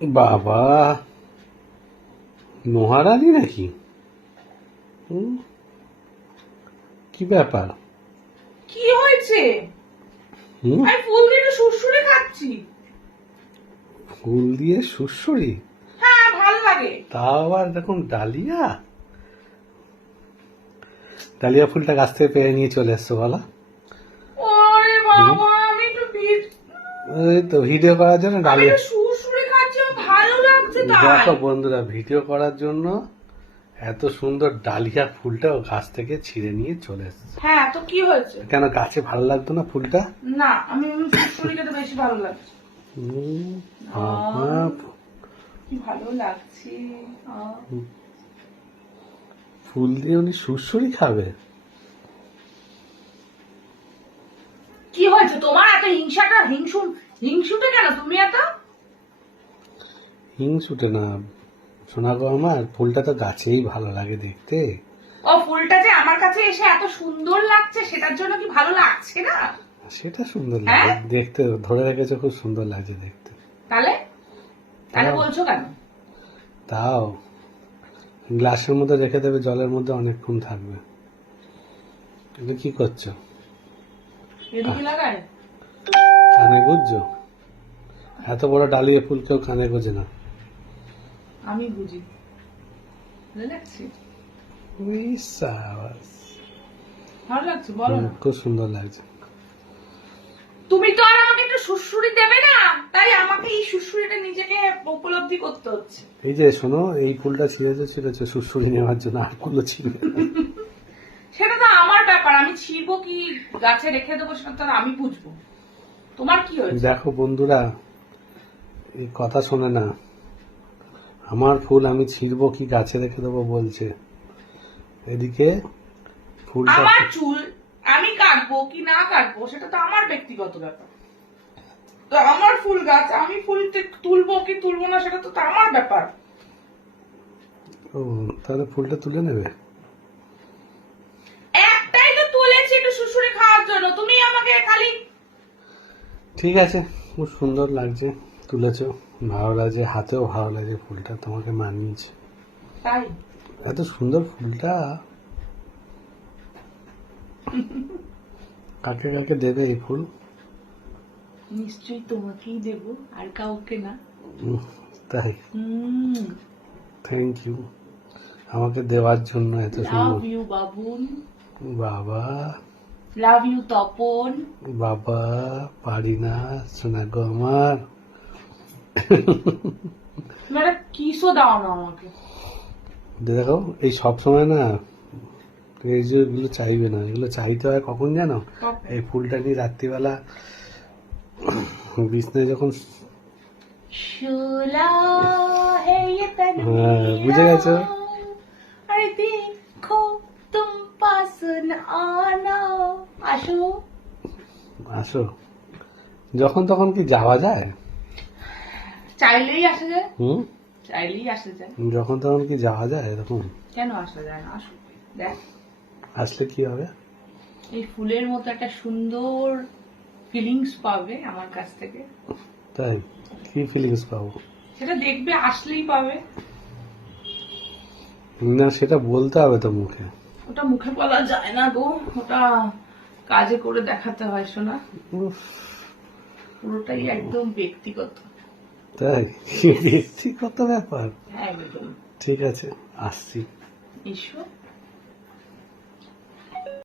বাবা, মহারানী নাকি? কি ব্যাপার? কি হয়েছে? হুম? আমি ফুল দিয়ে সুড়সুড়ে খাচ্ছি। ফুল দিয়ে সুড়সুড়ি? হ্যাঁ, ভালো লাগে। তাও আবার দেখুন ডালিয়া। ডালিয়া ফুলটা গাছ থেকে পেরে নিয়ে চলে এসছো বলা। ওরে বাবা, আমি একটু এই তো ভিডিও করার জন্য ডালিয়া। সুড়সুড়ে খাচ্ছি, আমার ভালো লাগছে তাই। দেখো বন্ধুরা, ভিডিও করার জন্য এত সুন্দর ডালিয়া ফুলটা ও গাছ থেকে ছিঁড়ে নিয়ে চলে এসেছে। হ্যাঁ, তো কি হয়েছে? কেন গাছে ভালো লাগতো না ফুলটা? না, আমি সুড়সুড়ি খেতে বেশি ভালো লাগছে। বাবা, কি ভালো লাগছে। ফুল দিয়ে উনি সুড়সুড়ি খাবে? কি হয়েছে তোমার? এত হিংসুটে কেন তুমি এত? হিংসুটে না শোনা গো আমার, ফুলটা তো গাছেই ভালো লাগে দেখতে। ও, ফুলটা যে আমার কাছে এসে এত সুন্দর লাগছে সেটার জন্য কি ভালো লাগছে না? সেটা সুন্দর লাগে দেখতে, ধরে রেখেছে, খুব সুন্দর লাগছে দেখতে। তাহলে বলছো কেন? তাও গ্লাসের মধ্যে রেখে দেবে, জলের মধ্যে অনেকক্ষণ থাকবে। এটা কি করছো? এদিকে লাগায় কানে গুঁজছো? এত বড় ডালিয়া ফুল কেউ কানে গোজে না। আমি বুঝি। ভালো লাগছে? ভালো লাগছে, বলো না। খুব সুন্দর লাগছে। তুমি তো আর আমাকে একটু সুড়সুড়ি দেবে না, তাই আমাকে এই সুড়সুড়িটা নিজেকে উপলব্ধি করতে হচ্ছে। এই যে শোনো, এই ফুলটা ছিঁড়েছে সুড়সুড়ি নেওয়ার জন্য, আর ফুলও ছিঁড়ে। সেটা তো আমার ব্যাপার, আমি ছিড়বো কি গাছে রেখে দেবো সেটা তো আমি বুঝবো। তোমার কি হয়েছে? দেখো বন্ধুরা, এই কথা শোনে না, আমার ফুল আমি ছিঁড়বো কি গাছে রেখে দেবো বলছে। এদিকে ফুলটা, আমার চুল আমি কাটবো কি না কাটবো সেটা তো আমার ব্যক্তিগত ব্যাপার। তো আমার ফুল গাছ, আমি ফুল তুলবো কি তুলবো না সেটা তো আমার ব্যাপার। ও তাহলে ফুলটা তুলে নেবে? একটাই তো তুলেছি একটু সুড়সুড়ি খাওয়ার জন্য, তুমি আমাকে খালি। ঠিক আছে, খুব সুন্দর লাগছে, তুলেছো, ভালো লাগছে, হাতেও ভালো লাগছে, ফুলটা তোমাকে মানিয়েছে। তাই এত সুন্দর ফুলটা কাকে কাকে দেবে এই ফুল? নিশ্চয়ই তোমাকেই দেব, আর কাউকে না। তাই? থ্যাংক ইউ আমাকে দেওয়ার জন্য এত লাভ সুন্দর। ইউ বাবুন। বাবা, লাভ ইউ তপন। বাবা পারি না শোনা গো আমার। তুমি একটা কিসও দাও না আমাকে। দেখো এই সব সময় না এই যে এগুলো চাইবে না, এগুলো চাইতে হয় কখন জানো? এই ফুলটা নিয়ে রাত্রিবেলা বিছনায় যখন। বুঝে গেছো? আরে দেখো তুম পাস আনা। আসো আসো, যখন তখন কি যাওয়া যায়? চাইলেই আসা যায়। চাইলেই আসা যায়। যখন তখন কি যাওয়া যায় এরকম? কেন আসা যায় না? আসো, দেখ আসলে কি হবে? এই ফুলের মতো একটা সুন্দর ফিলিংস পাবে আমার কাছ থেকে। তাই? কি ফিলিংস পাবো? সেটা দেখবে, আসলেই পাবে। না সেটা বলতে হবে তো মুখে। ওটা মুখে বলা যায় না গো, ওটা কাজে করে দেখাতে হয় শোনা। পুরোটাই একদম ব্যক্তিগত। তাই? ব্যক্তিগত ব্যাপার? একদম। ঠিক আছে, আসছি। এসো।